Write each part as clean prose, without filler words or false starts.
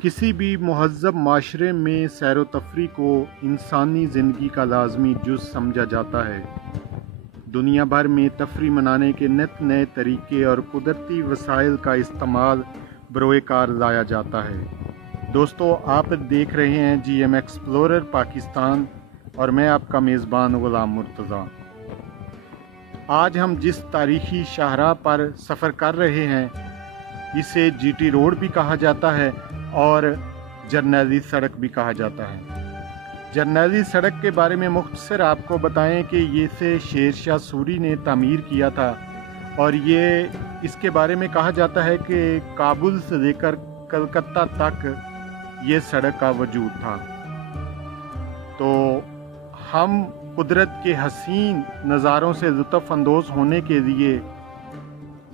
किसी भी महज़्ज़ब माशरे में सैर व तफरी को इंसानी ज़िंदगी का लाज़मी जुज़ समझा जाता है। दुनिया भर में तफरी मनाने के नित नए तरीक़े और कुदरती वसाइल का इस्तेमाल बरोए कार लाया जाता है। दोस्तों, आप देख रहे हैं GM एक्सप्लोरर पाकिस्तान और मैं आपका मेज़बान ग़ुलाम मुर्तज़ा। आज हम जिस तारीख़ी शाहराह पर सफ़र कर रहे हैं इसे GT रोड भी कहा जाता है और जरनैली सड़क भी कहा जाता है। जरनैली सड़क के बारे में मुख्तसर आपको बताएं कि ये से शेर शाह सूरी ने तामीर किया था और ये इसके बारे में कहा जाता है कि काबुल से लेकर कलकत्ता तक ये सड़क का वजूद था। तो हम कुदरत के हसीन नज़ारों से लुत्फ़ अंदोज़ होने के लिए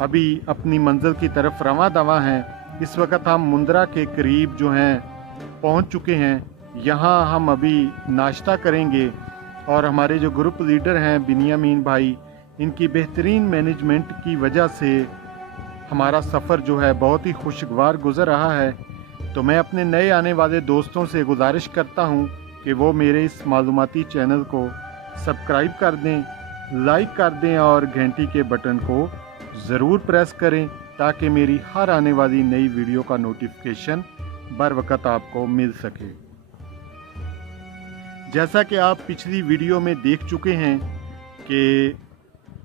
अभी अपनी मंजिल की तरफ रवां दवा हैं। इस वक्त हम मुंद्रा के करीब जो हैं पहुंच चुके हैं। यहाँ हम अभी नाश्ता करेंगे और हमारे जो ग्रुप लीडर हैं बिनियामीन भाई, इनकी बेहतरीन मैनेजमेंट की वजह से हमारा सफ़र जो है बहुत ही खुशगवार गुज़र रहा है। तो मैं अपने नए आने वाले दोस्तों से गुजारिश करता हूँ कि वो मेरे इस मालूमाती चैनल को सब्सक्राइब कर दें, लाइक कर दें और घंटी के बटन को ज़रूर प्रेस करें ताकि मेरी हर आने वाली नई वीडियो का नोटिफिकेशन बर वक़्त आपको मिल सके। जैसा कि आप पिछली वीडियो में देख चुके हैं कि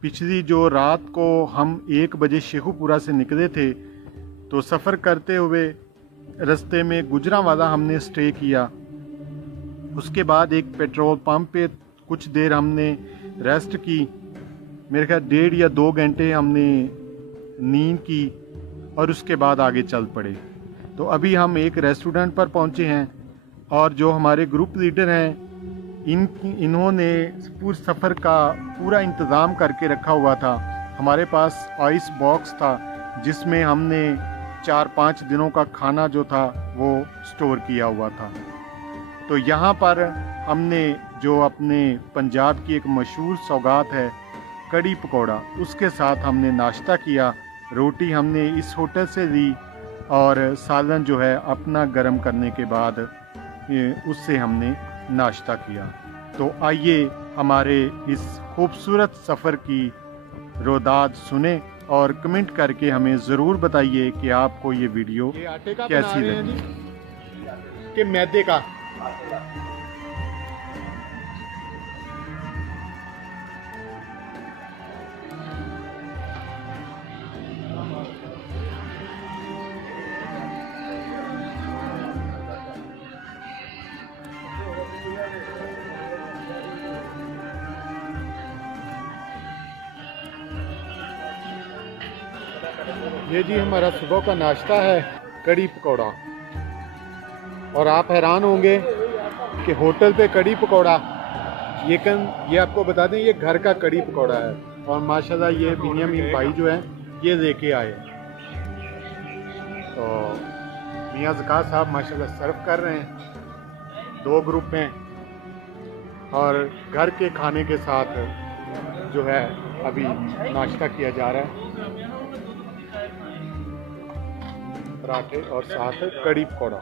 पिछली जो रात को हम 1 बजे शेखुपुरा से निकले थे, तो सफ़र करते हुए रास्ते में गुजरांवाला हमने स्टे किया। उसके बाद एक पेट्रोल पंप पे कुछ देर हमने रेस्ट की। मेरे ख्याल 1.5 या 2 घंटे हमने नींद की और उसके बाद आगे चल पड़े। तो अभी हम एक रेस्टोरेंट पर पहुंचे हैं और जो हमारे ग्रुप लीडर हैं इन्होंने पूरे सफ़र का पूरा इंतज़ाम करके रखा हुआ था। हमारे पास आइस बॉक्स था जिसमें हमने 4-5 दिनों का खाना जो था वो स्टोर किया हुआ था। तो यहाँ पर हमने जो अपने पंजाब की एक मशहूर सौगात है कड़ी पकौड़ा, उसके साथ हमने नाश्ता किया। रोटी हमने इस होटल से ली और सालन जो है अपना गर्म करने के बाद उससे हमने नाश्ता किया। तो आइए हमारे इस खूबसूरत सफ़र की रोदाद सुने और कमेंट करके हमें ज़रूर बताइए कि आपको ये वीडियो कैसी लगी। कि मैदे का ये जी हमारा सुबह का नाश्ता है कड़ी पकौड़ा। और आप हैरान होंगे कि होटल पे कड़ी पकौड़ा, ये आपको बता दें ये घर का कड़ी पकौड़ा है। और माशाल्लाह ये बिनियामीन भाई जो हैं ये लेके आए। तो मियां ज़कात साहब माशाल्लाह सर्व कर रहे हैं। 2 ग्रुप हैं और घर के खाने के साथ जो है अभी नाश्ता किया जा रहा है, पराठे और साथ कड़ी पकौड़ा।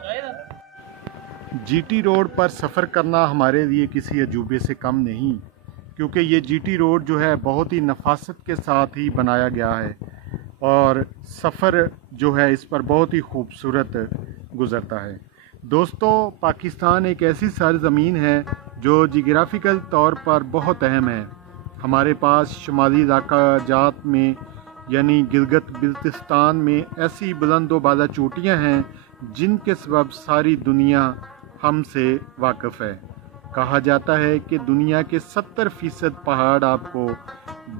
GT रोड पर सफ़र करना हमारे लिए किसी अजूबे से कम नहीं, क्योंकि ये GT रोड जो है बहुत ही नफासत के साथ ही बनाया गया है और सफ़र जो है इस पर बहुत ही खूबसूरत गुज़रता है। दोस्तों, पाकिस्तान एक ऐसी सरज़मीन है जो जियोग्राफिकल तौर पर बहुत अहम है। हमारे पास शुमाली इलाका जात में यानी गिलगित बिल्तिस्तान में ऐसी बुलंद व बाला चोटियाँ हैं जिनके सबब सारी दुनिया हमसे वाकिफ़ है। कहा जाता है कि दुनिया के 70% पहाड़ आपको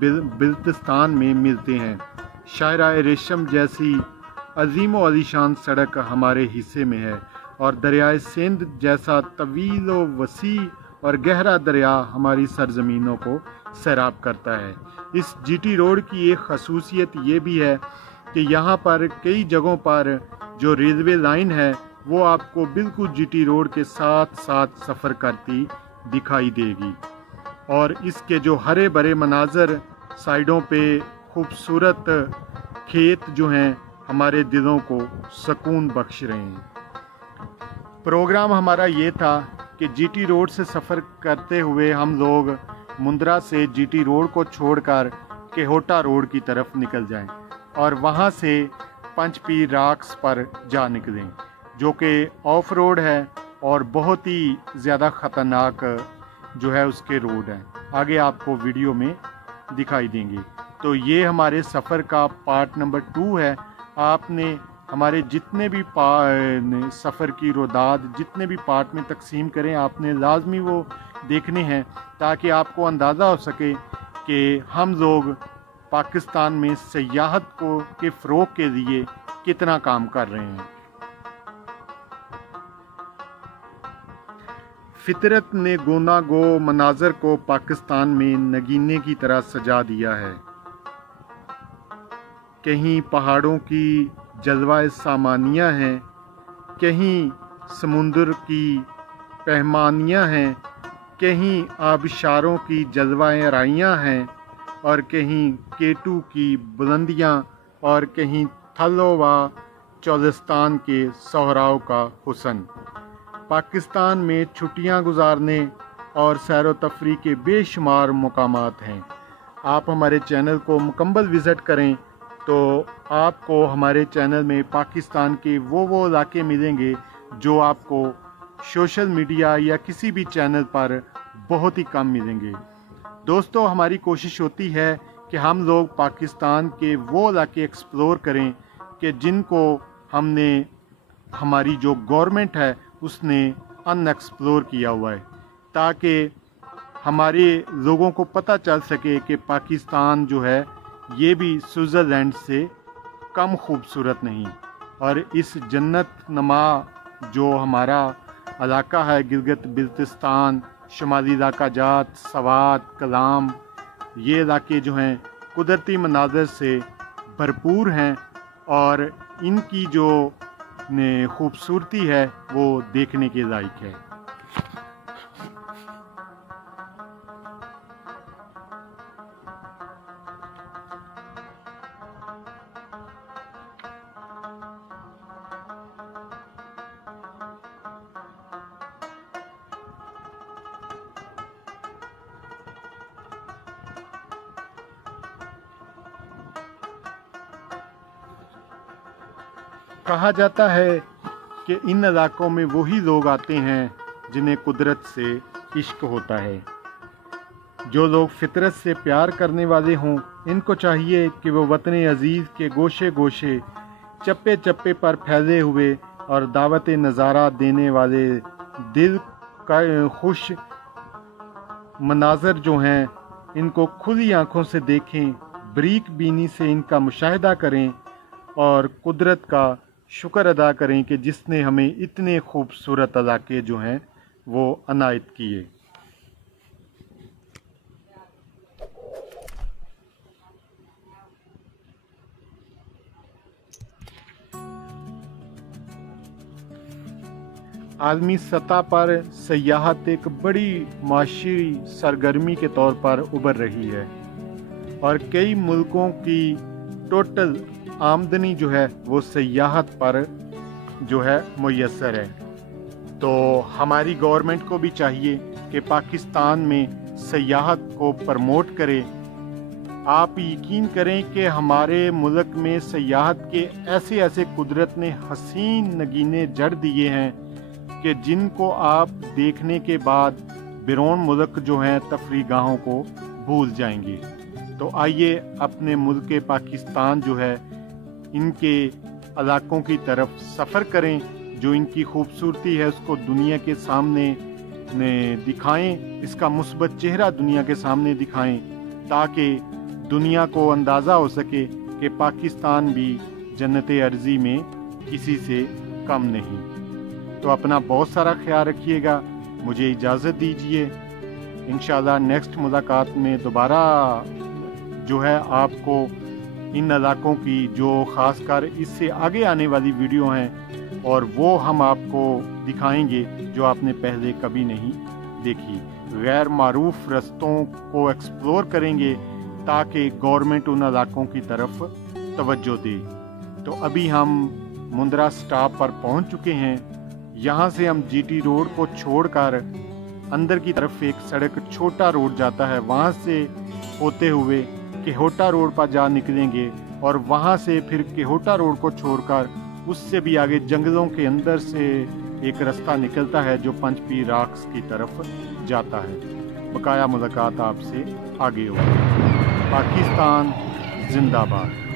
बिल्तिस्तान में मिलते हैं। शायराए रेशम जैसी अजीम व आलीशान सड़क हमारे हिस्से में है और दरियाए सिंध जैसा तवील व वसी और गहरा दरिया हमारी सरज़मीनों को सैराब करता है। इस GT रोड की एक खसूसियत ये भी है कि यहाँ पर कई जगहों पर जो रेलवे लाइन है वो आपको बिल्कुल GT रोड के साथ साथ सफ़र करती दिखाई देगी। और इसके जो हरे भरे मनाज़र साइडों पे खूबसूरत खेत जो हैं हमारे दिलों को सुकून बख्श रहे हैं। प्रोग्राम हमारा ये था कि जीटी रोड से सफ़र करते हुए हम लोग मुंद्रा से जीटी रोड को छोड़कर केहोटा रोड की तरफ निकल जाएं और वहाँ से पंचपीर राक्स पर जा निकलें, जो कि ऑफ रोड है और बहुत ही ज़्यादा ख़तरनाक जो है उसके रोड हैं। आगे आपको वीडियो में दिखाई देंगे। तो ये हमारे सफ़र का पार्ट नंबर 2 है। आपने हमारे जितने भी सफ़र की रोदाद जितने भी पार्ट में तकसीम करें, आपने लाजमी वो देखने हैं ताकि आपको अंदाज़ा हो सके कि हम लोग पाकिस्तान में सियाहत को के फ़रोग़ के लिए कितना काम कर रहे हैं। फितरत ने गोनागो मनाज़र को पाकिस्तान में नगीने की तरह सजा दिया है। कहीं पहाड़ों की जलवाए सामानियाँ हैं, कहीं समुंदर की पैमानियाँ हैं, कहीं आबशारों की जलवाए राइयाँ हैं और कहीं केटू की बुलंदियाँ और कहीं थलो व चौलिस्तान के सहराव का हुस्न। पाकिस्तान में छुट्टियां गुजारने और सैर व तफरी के बेशुमार मकामात हैं। आप हमारे चैनल को मुकम्मल विज़िट करें तो आपको हमारे चैनल में पाकिस्तान के वो इलाके मिलेंगे जो आपको सोशल मीडिया या किसी भी चैनल पर बहुत ही कम मिलेंगे। दोस्तों, हमारी कोशिश होती है कि हम लोग पाकिस्तान के वो इलाके एक्सप्लोर करें कि जिनको हमने हमारी जो गवर्नमेंट है उसने अनएक्सप्लोर किया हुआ है, ताकि हमारे लोगों को पता चल सके कि पाकिस्तान जो है ये भी स्विट्ज़रलैंड से कम खूबसूरत नहीं। और इस जन्नत नमा जो हमारा इलाका है गिलगित बिल्तिस्तान, शुमाली इलाका जात, सवात, कलाम, ये इलाके जो हैं कुदरती मनाज़र से भरपूर हैं और इनकी जो खूबसूरती है वो देखने के लायक है। कहा जाता है कि इन इलाकों में वही लोग आते हैं जिन्हें कुदरत से इश्क होता है। जो लोग फितरत से प्यार करने वाले हों, इनको चाहिए कि वो वतन अजीज़ के गोशे गोशे चप्पे चप्पे पर फैले हुए और दावत नज़ारा देने वाले दिल का खुश मनाज़र जो हैं इनको खुली आँखों से देखें, बरीक बीनी से इनका मुशाहिदा करें और कुदरत का शुक्र अदा करें कि जिसने हमें इतने खूबसूरत इलाके जो हैं वो अनायत किए। आलमी सतह पर सियाहत एक बड़ी माशी सरगर्मी के तौर पर उभर रही है और कई मुल्कों की टोटल आमदनी जो है वो सियाहत पर जो है मुयस्सर है। तो हमारी गवर्नमेंट को भी चाहिए कि पाकिस्तान में सियाहत को प्रमोट करे। आप यकीन करें कि हमारे मुल्क में सियाहत के ऐसे ऐसे कुदरत ने हसीन नगीने जड़ दिए हैं कि जिनको आप देखने के बाद बिरोन मुल्क जो हैं तफरी गाहों को भूल जाएंगे। तो आइए अपने मुल्क पाकिस्तान जो है इनके इलाकों की तरफ सफ़र करें, जो इनकी खूबसूरती है उसको दुनिया के सामने दिखाएं, इसका मुस्बत चेहरा दुनिया के सामने दिखाएं ताकि दुनिया को अंदाज़ा हो सके कि पाकिस्तान भी जन्नत अर्ज़ी में किसी से कम नहीं। तो अपना बहुत सारा ख्याल रखिएगा। मुझे इजाज़त दीजिए। इंशाल्लाह नेक्स्ट मुलाकात में दोबारा जो है आपको इन इलाकों की जो ख़ासकर इससे आगे आने वाली वीडियो हैं और वो हम आपको दिखाएंगे जो आपने पहले कभी नहीं देखी। गैर मारूफ रस्तों को एक्सप्लोर करेंगे ताकि गवर्नमेंट उन इलाकों की तरफ तवज्जो दे। तो अभी हम मुंद्रा स्टॉप पर पहुंच चुके हैं। यहाँ से हम जीटी रोड को छोड़कर अंदर की तरफ एक सड़क छोटा रोड जाता है, वहाँ से होते हुए केहोटा रोड पर जा निकलेंगे और वहाँ से फिर केहोटा रोड को छोड़कर उससे भी आगे जंगलों के अंदर से एक रास्ता निकलता है जो पंचपी रॉक्स की तरफ जाता है। बकाया मुलाकात आपसे आगे होगी। पाकिस्तान जिंदाबाद।